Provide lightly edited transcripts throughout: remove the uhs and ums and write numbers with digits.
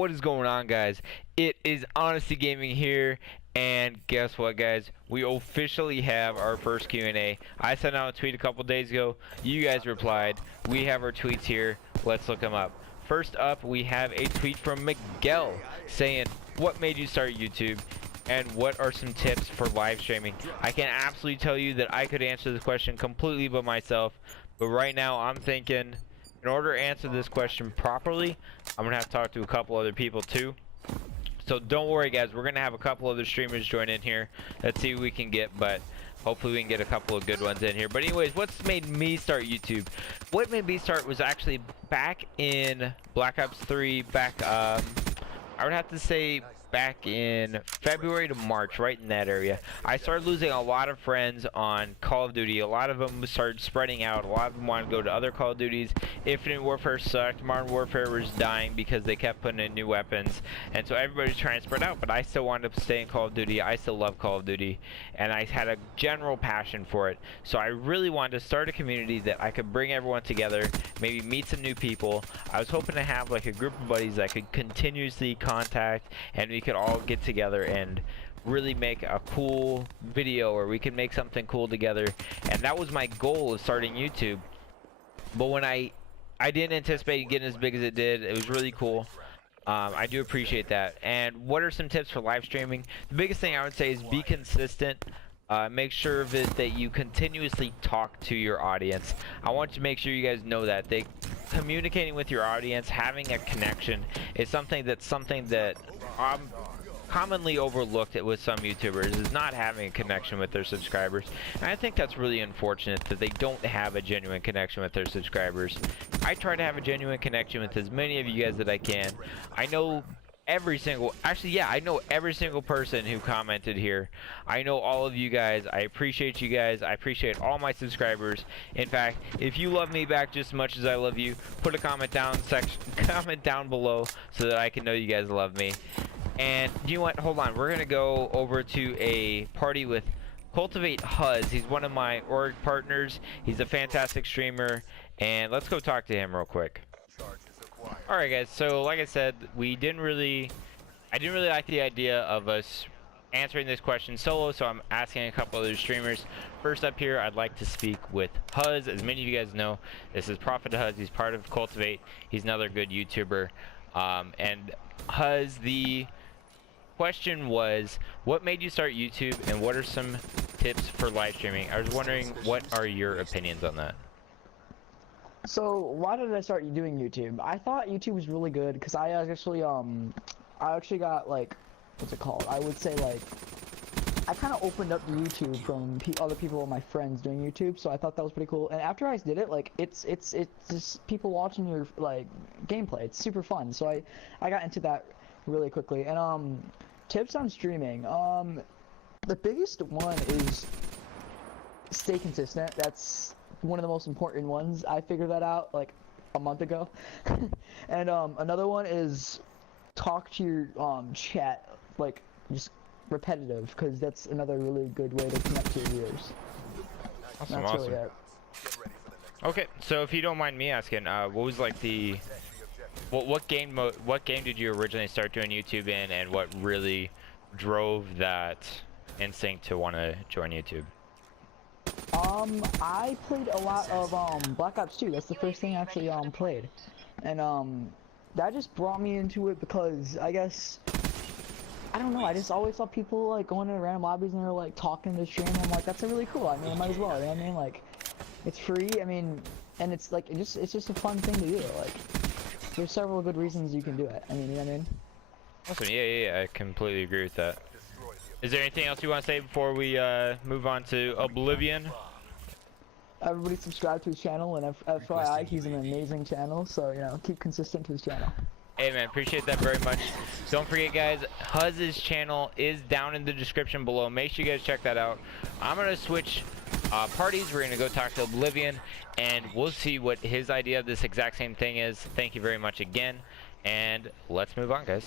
What is going on, guys? It is Honesty Gaming here, and guess what, guys? We officially have our first Q&A. I sent out a tweet a couple days ago. You guys replied. We have our tweets here. Let's look them up. First up, we have a tweet from Miguel saying, "What made you start YouTube? And what are some tips for live streaming?" I can absolutely tell you that I could answer this question completely by myself, but right now I'm thinking, in order to answer this question properly, I'm gonna have to talk to a couple other people too. So don't worry, guys, we're gonna have a couple other streamers join in here. Let's see what we can get, but hopefully we can get a couple of good ones in here. But anyways, what's made me start YouTube? What made me start was actually back in Black Ops 3, I would have to say back in February to March, right in that area. I started losing a lot of friends on Call of Duty. A lot of them started spreading out. A lot of them wanted to go to other Call of Duties. Infinite Warfare sucked. Modern Warfare was dying because they kept putting in new weapons. And so everybody's trying to spread out, but I still wanted to stay in Call of Duty. I still love Call of Duty. And I had a general passion for it. So I really wanted to start a community that I could bring everyone together, maybe meet some new people. I was hoping to have like a group of buddies that I could continuously contact, and we could all get together and really make a cool video, or we could make something cool together. And that was my goal of starting YouTube. But when I didn't anticipate getting as big as it did. It was really cool. I do appreciate that. And what are some tips for live streaming? The biggest thing I would say is be consistent. Make sure that you continuously talk to your audience. I want to make sure you guys know that communicating with your audience, having a connection, is something that commonly overlooked with some YouTubers, is not having a connection with their subscribers. And I think that's really unfortunate that they don't have a genuine connection with their subscribers. I try to have a genuine connection with as many of you guys that I can. I know every single person who commented here. I know all of you guys. I appreciate you guys. I appreciate all my subscribers. In fact, if you love me back just as much as I love you, put a comment down below so that I can know you guys love me. And you know what? Hold on. We're gonna go over to a party with Cultivate Huz. He's one of my org partners. He's a fantastic streamer, and let's go talk to him real quick. Alright, guys, so like I said, I didn't really like the idea of us answering this question solo, so I'm asking a couple other streamers. First up here, I'd like to speak with Huz. As many of you guys know, this is Prophet Huz. He's part of Cultivate. He's another good YouTuber. And Huz, the question was, what made you start YouTube, and what are some tips for live streaming? I was wondering, what are your opinions on that? So why did I start doing YouTube? I thought YouTube was really good because I actually got, like, what's it called? I would say, like, I kind of opened up YouTube from other people, my friends doing YouTube, so I thought that was pretty cool. And after I did it, like, it's just people watching your, like, gameplay. It's super fun. So I got into that really quickly. And tips on streaming. The biggest one is stay consistent. That's one of the most important ones. I figured that out like a month ago. And another one is talk to your chat, like just repetitive, because that's another really good way to connect to your viewers. Awesome. That's really it. Okay, so if you don't mind me asking, what was like what game did you originally start doing YouTube in, and what really drove that instinct to want to join YouTube? I played a lot of Black Ops 2. That's the first thing I actually played, and that just brought me into it because I guess, I don't know, I just always saw people like going into random lobbies and they're like talking to the stream. I'm like, that's really cool. I mean, I might as well. You know what I mean? Like, it's free. I mean, and it's like it's just a fun thing to do. Like, there's several good reasons you can do it. I mean, you know what I mean? Awesome. Yeah, I completely agree with that. Is there anything else you want to say before we move on to Oblivion? Everybody subscribe to his channel, and FYI, he's an amazing channel, so, you know, keep consistent to his channel. Hey man, appreciate that very much. Don't forget, guys, Huz's channel is down in the description below. Make sure you guys check that out. I'm gonna switch parties. We're gonna go talk to Oblivion, and we'll see what his idea of this exact same thing is. Thank you very much again, and let's move on, guys.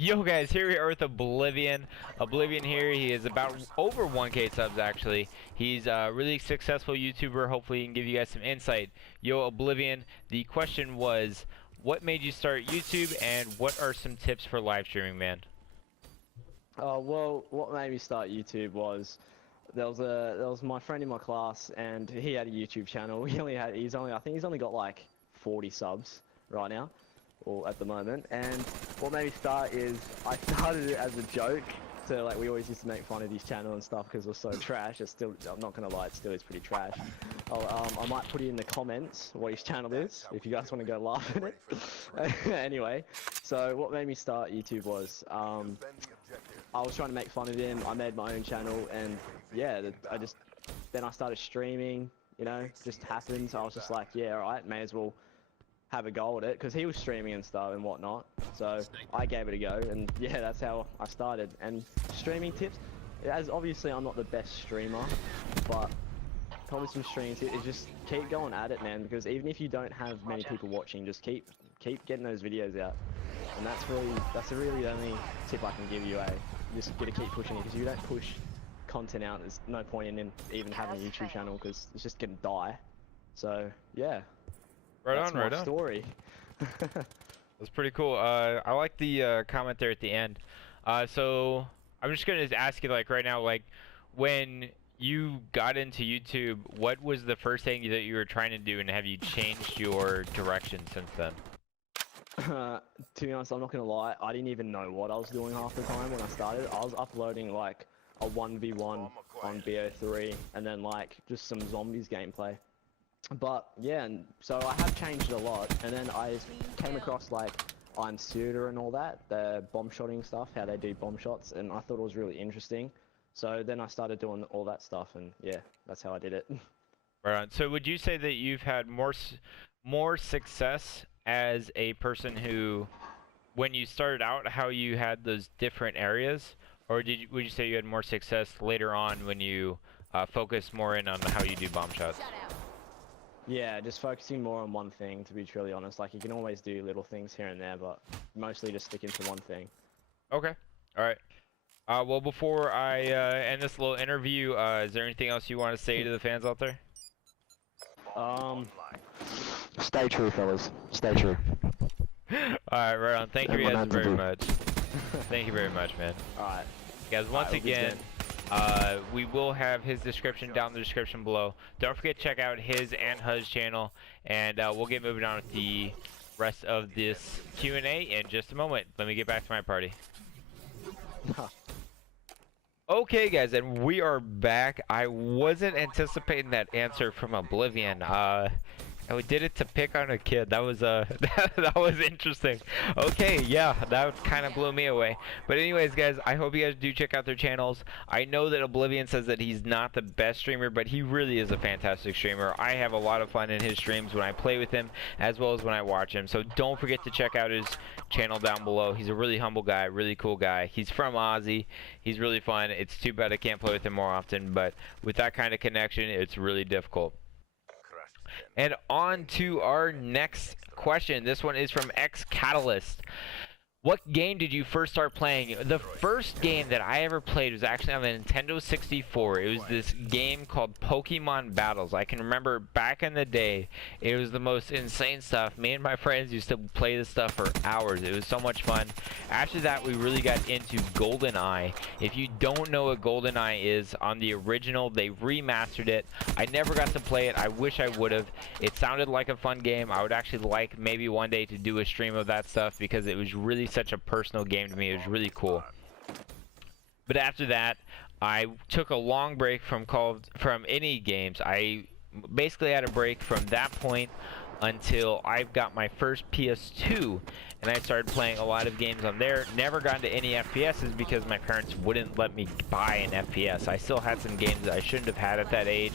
Yo guys, here we are with Oblivion. Oblivion here, he is about over 1K subs actually. He's a really successful YouTuber. Hopefully he can give you guys some insight. Yo Oblivion, the question was, what made you start YouTube, and what are some tips for live streaming, man? Well, what made me start YouTube was there was my friend in my class, and he had a YouTube channel. I think he's only got like 40 subs right now, or at the moment. And what made me start is I started it as a joke. So like we always used to make fun of his channel and stuff because it was so trash. It's still, I'm not gonna lie, it still is pretty trash. I might put it in the comments what his channel is if you guys want to go laugh at it. Anyway, so what made me start YouTube was I was trying to make fun of him. I made my own channel, and yeah, then I started streaming. You know, just happened. So I was just like, yeah, alright, may as well have a go at it, because he was streaming and stuff and whatnot. So I gave it a go, and yeah, that's how I started. And streaming tips, as obviously I'm not the best streamer, but probably some streaming tips is just keep going at it, man. Because even if you don't have many people watching, just keep getting those videos out. And that's really the only tip I can give you. You just gotta keep pushing it, because if you don't push content out, there's no point in even having a YouTube channel, because it's just gonna die. So yeah. That's my story. That's pretty cool. I like the comment there at the end. So I'm just gonna ask you, like, right now, like, when you got into YouTube, what was the first thing that you were trying to do, and have you changed your direction since then? To be honest, I'm not gonna lie, I didn't even know what I was doing half the time when I started. I was uploading like a 1v1 on BO3, and then like just some zombies gameplay. But yeah, and so I have changed a lot, and then I came across like I'm Suitor and all that, the bomb shotting stuff, how they do bomb shots, and I thought it was really interesting. So then I started doing all that stuff, and yeah, that's how I did it. Right on. So would you say that you've had more success as a person who, when you started out, how you had those different areas, or would you say you had more success later on when you focused more in on how you do bomb shots? Yeah, just focusing more on one thing, to be truly honest. Like, you can always do little things here and there, but mostly just sticking to one thing. Okay. Alright. Well, before I end this little interview, is there anything else you want to say to the fans out there? Stay true, fellas. Stay true. Alright, right on. Thank you guys very much. Thank you very much, man. Alright. Guys, once again, we will have his description down in the description below. Don't forget to check out his and Huz's channel, and we'll get moving on with the rest of this Q&A in just a moment. Let me get back to my party. Okay, guys, and we are back. I wasn't anticipating that answer from Oblivion. And we did it to pick on a kid. That was that was interesting. Okay, yeah, that kind of blew me away. But anyways, guys, I hope you guys do check out their channels. I know that Oblivion says that he's not the best streamer, but he really is a fantastic streamer. I have a lot of fun in his streams when I play with him, as well as when I watch him. So don't forget to check out his channel down below. He's a really humble guy, really cool guy. He's from Aussie. He's really fun. It's too bad I can't play with him more often, but with that kind of connection, it's really difficult. And on to our next question. This one is from X Catalyst. What game did you first start playing? The first game that I ever played was actually on the Nintendo 64. It was this game called Pokemon Battles. I can remember back in the day, it was the most insane stuff. Me and my friends used to play this stuff for hours. It was so much fun. After that, we really got into GoldenEye. If you don't know what GoldenEye is, on the original, they remastered it. I never got to play it. I wish I would have. It sounded like a fun game. I would actually like maybe one day to do a stream of that stuff, because it was really such a personal game to me. It was really cool. But after that, I took a long break from any games. I basically had a break from that point until I got my first PS2, and I started playing a lot of games on there. Never got into any FPSs because my parents wouldn't let me buy an FPS. I still had some games that I shouldn't have had at that age,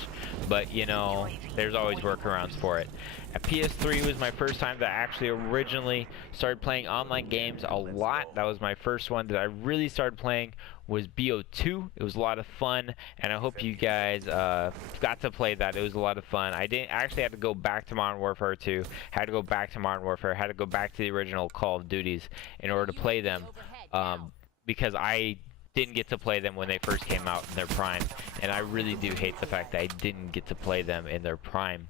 but you know, there's always workarounds for it. At PS3 was my first time that I actually originally started playing online games a lot. That was my first one that I really started playing, was BO2. It was a lot of fun, and I hope you guys got to play that. It was a lot of fun. I actually had to go back to Modern Warfare 2, had to go back to Modern Warfare, had to go back to the original Call of Duties in order to play them, because I didn't get to play them when they first came out in their prime, and I really do hate the fact that I didn't get to play them in their prime.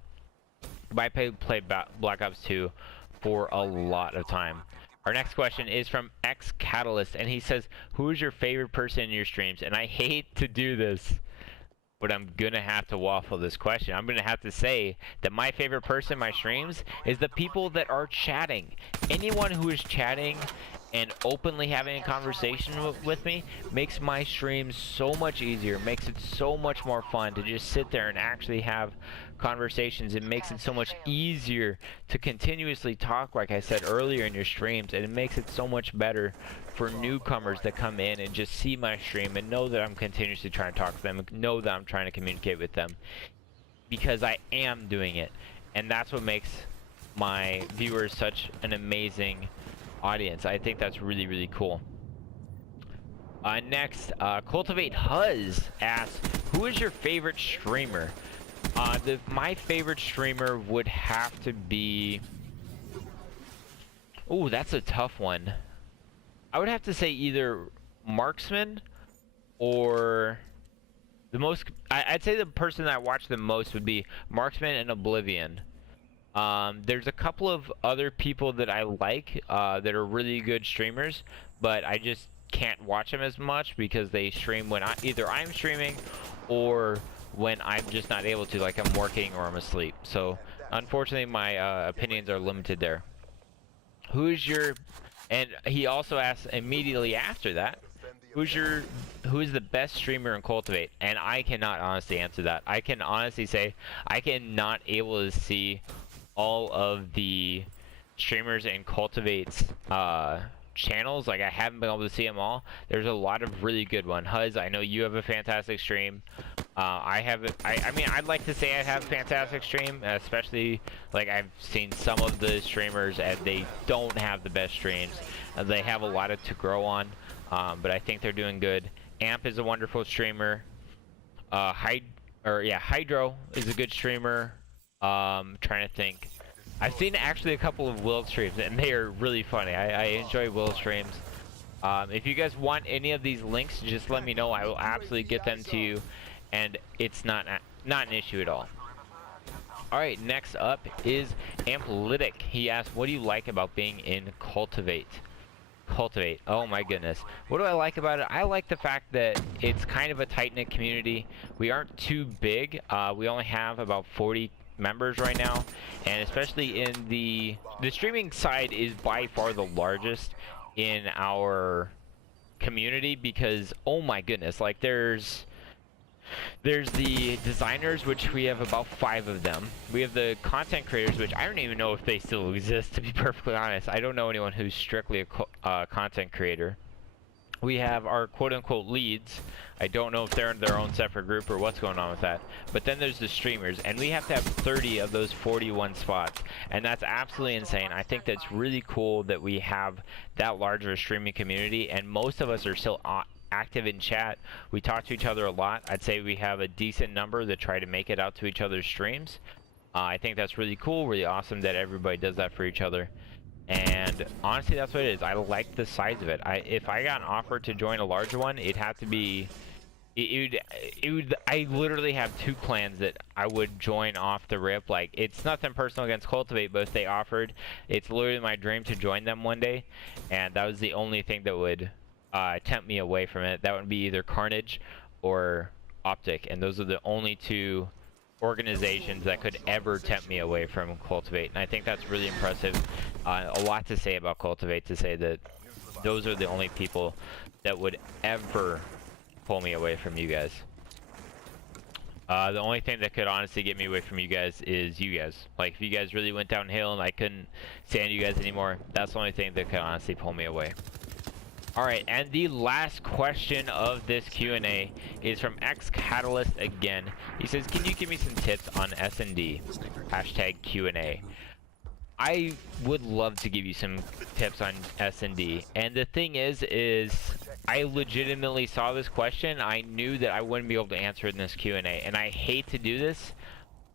I played Black Ops 2 for a lot of time. Our next question is from X Catalyst, and he says, who is your favorite person in your streams? And I hate to do this, but I'm gonna have to waffle this question. I'm gonna have to say that my favorite person in my streams is the people that are chatting. Anyone who is chatting and openly having a conversation with me makes my streams so much easier, makes it so much more fun to just sit there and actually have conversations. It makes it so much easier to continuously talk, like I said earlier in your streams, and it makes it so much better for newcomers that come in and just see my stream and know that I'm continuously trying to talk to them, and know that I'm trying to communicate with them, because I am doing it. And that's what makes my viewers such an amazing audience. I think that's really, really cool. Next, Cultivate Huzz asks, who is your favorite streamer? My favorite streamer would have to be... Ooh, that's a tough one. I would have to say either Marksman or I'd say the person that I watch the most would be Marksman and Oblivion. There's a couple of other people that I like that are really good streamers, but I just can't watch them as much because they stream when either I'm streaming or when I'm just not able to, like I'm working or I'm asleep. So unfortunately my opinions are limited there. And he also asks immediately after that, who is the best streamer in Cultivate? And I cannot honestly answer that. I can honestly say I cannot able to see all of the streamers in Cultivate's channels. Like, I haven't been able to see them all. There's a lot of really good ones. Huzz, I know you have a fantastic stream. I mean, I'd like to say I have a fantastic stream, especially, like, I've seen some of the streamers and they don't have the best streams. They have a lot to grow on, but I think they're doing good. Amp is a wonderful streamer. Hydro is a good streamer. Trying to think. I've seen actually a couple of Will streams and they are really funny. I enjoy Will streams. If you guys want any of these links, just let me know. I will absolutely get them to you, and it's not an issue at all. Alright, next up is Amplytic. He asked, what do you like about being in Cultivate? Cultivate, oh my goodness. What do I like about it? I like the fact that it's kind of a tight-knit community. We aren't too big. We only have about 40 members right now, and especially in the streaming side is by far the largest in our community, because oh my goodness, like there's the designers, which we have about 5 of them. We have the content creators, which I don't even know if they still exist, to be perfectly honest. I don't know anyone who's strictly a content creator. We have our quote-unquote leads. I don't know if they're in their own separate group or what's going on with that. But then there's the streamers, and we have to have 30 of those 41 spots. And that's absolutely insane. I think that's really cool that we have that large of a streaming community, and most of us are still active in chat. We talk to each other a lot. I'd say we have a decent number that try to make it out to each other's streams. I think that's really cool, really awesome that everybody does that for each other. And honestly, that's what it is. I like the size of it. If I got an offer to join a larger one, it'd have to be... I literally have 2 clans that I would join off the rip. Like, it's nothing personal against Cultivate, but if they offered, it's literally my dream to join them one day. And that was the only thing that would tempt me away from it. That would be either Carnage or Optic. And those are the only 2 organizations that could ever tempt me away from Cultivate, and I think that's really impressive. A lot to say about Cultivate, to say that those are the only people that would ever pull me away from you guys. The only thing that could honestly get me away from you guys is you guys. Like, if you guys really went downhill and I couldn't stand you guys anymore, that's the only thing that could honestly pull me away. Alright, and the last question of this Q&A is from X Catalyst again. He says, can you give me some tips on S&D? Hashtag Q&A. I would love to give you some tips on S&D. And the thing is I legitimately saw this question. I knew that I wouldn't be able to answer it in this Q&A. And I hate to do this,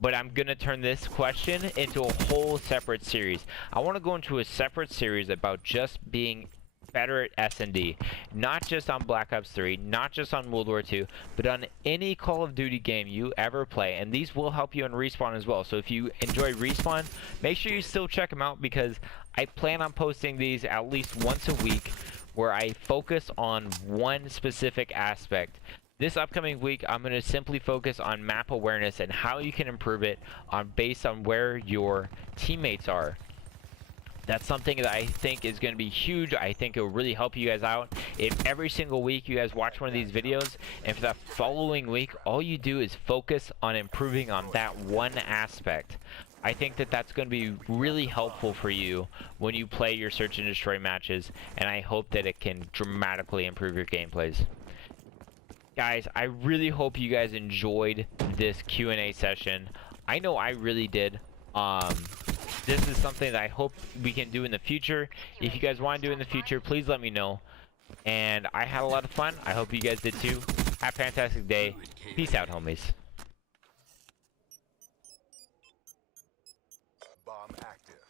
but I'm going to turn this question into a whole separate series. I want to go into a separate series about just being better at S&D, not just on Black Ops 3, not just on World War 2, but on any Call of Duty game you ever play. And these will help you in Respawn as well. So if you enjoy Respawn, make sure you still check them out, because I plan on posting these at least once a week where I focus on one specific aspect. This upcoming week, I'm going to simply focus on map awareness and how you can improve it based on where your teammates are. That's something that I think is going to be huge. I think it will really help you guys out. If every single week you guys watch one of these videos, and for that following week, all you do is focus on improving on that one aspect, I think that that's going to be really helpful for you when you play your Search and Destroy matches, and I hope that it can dramatically improve your gameplays. Guys, I really hope you guys enjoyed this Q&A session. I know I really did. This is something that I hope we can do in the future. If you guys want to do it in the future, please let me know. And I had a lot of fun. I hope you guys did too. Have a fantastic day. Peace out, homies. Bomb active.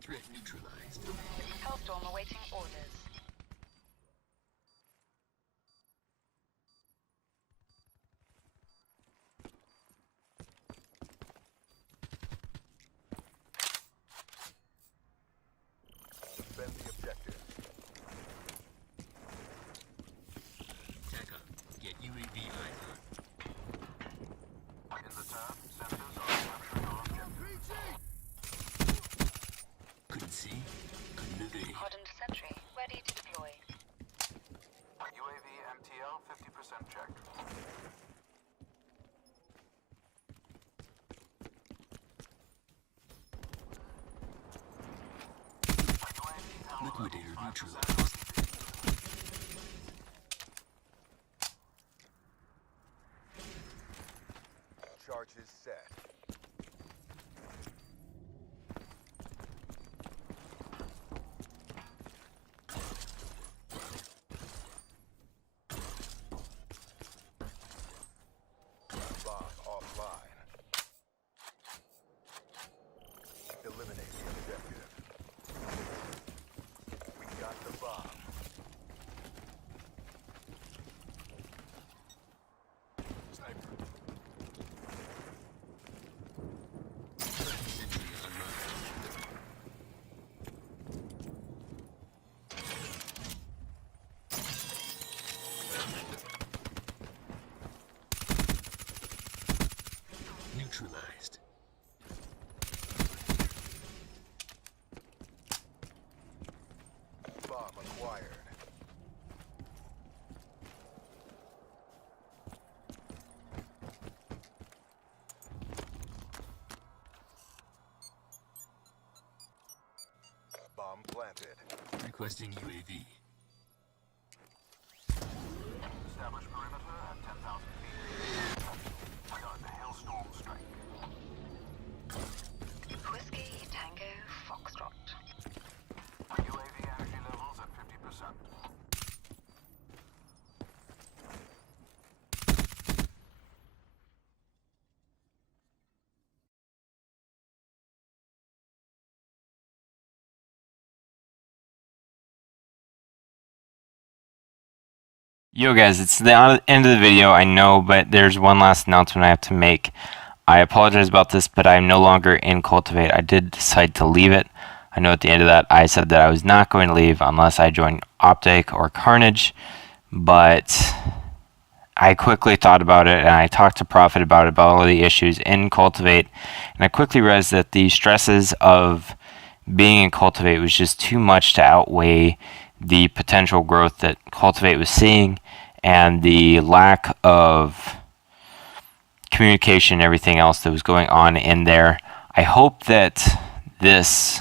Threat neutralized. Hellstorm awaiting orders. Defend the objective. TACOM. Get UAV eyes on. In the turn, sensors are capturing our objective. Couldn't see. Couldn't evade. Hardened sentry, ready to deploy. UAV MTL 50% check. Liquidator neutralized. Charges set. Bomb offline. Eliminate the objective. We got the bomb. Sniper. Sentry online. Neutralized. Bomb acquired. Bomb planted. Requesting UAV. Establish perimeter at 10,000 feet. Start the Hailstorm strike. Whiskey Tango Foxtrot. UAV energy levels at 50%. Yo guys, it's the end of the video, I know, but there's one last announcement I have to make. I apologize about this, but I'm no longer in Cultivate. I did decide to leave it. I know at the end of that I said that I was not going to leave unless I joined Optic or Carnage, but I quickly thought about it and I talked to Prophet about all the issues in Cultivate, and I quickly realized that the stresses of being in Cultivate was just too much to outweigh the potential growth that Cultivate was seeing and the lack of communication and everything else that was going on in there. I hope that this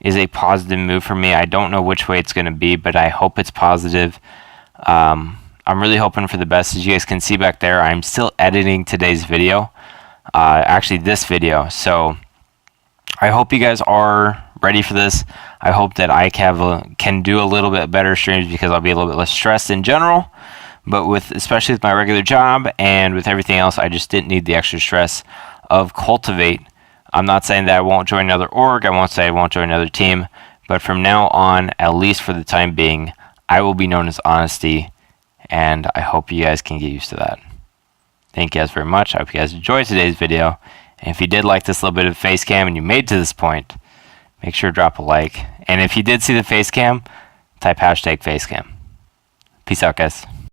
is a positive move for me. I don't know which way it's going to be, but I hope it's positive. I'm really hoping for the best. As you guys can see back there, I'm still editing today's video, actually this video, so I hope you guys are ready for this. I hope that I can do a little bit better streams because I'll be a little bit less stressed in general, but especially with my regular job and with everything else, I just didn't need the extra stress of Cultivate I'm not saying that I won't join another org, I won't say I won't join another team, but from now on, at least for the time being, I will be known as Honesty, and I hope you guys can get used to that. Thank you guys very much. I hope you guys enjoyed today's video, and if you did like this little bit of face cam and you made it to this point, make sure to drop a like, and if you did see the face cam, type hashtag facecam. Peace out, guys.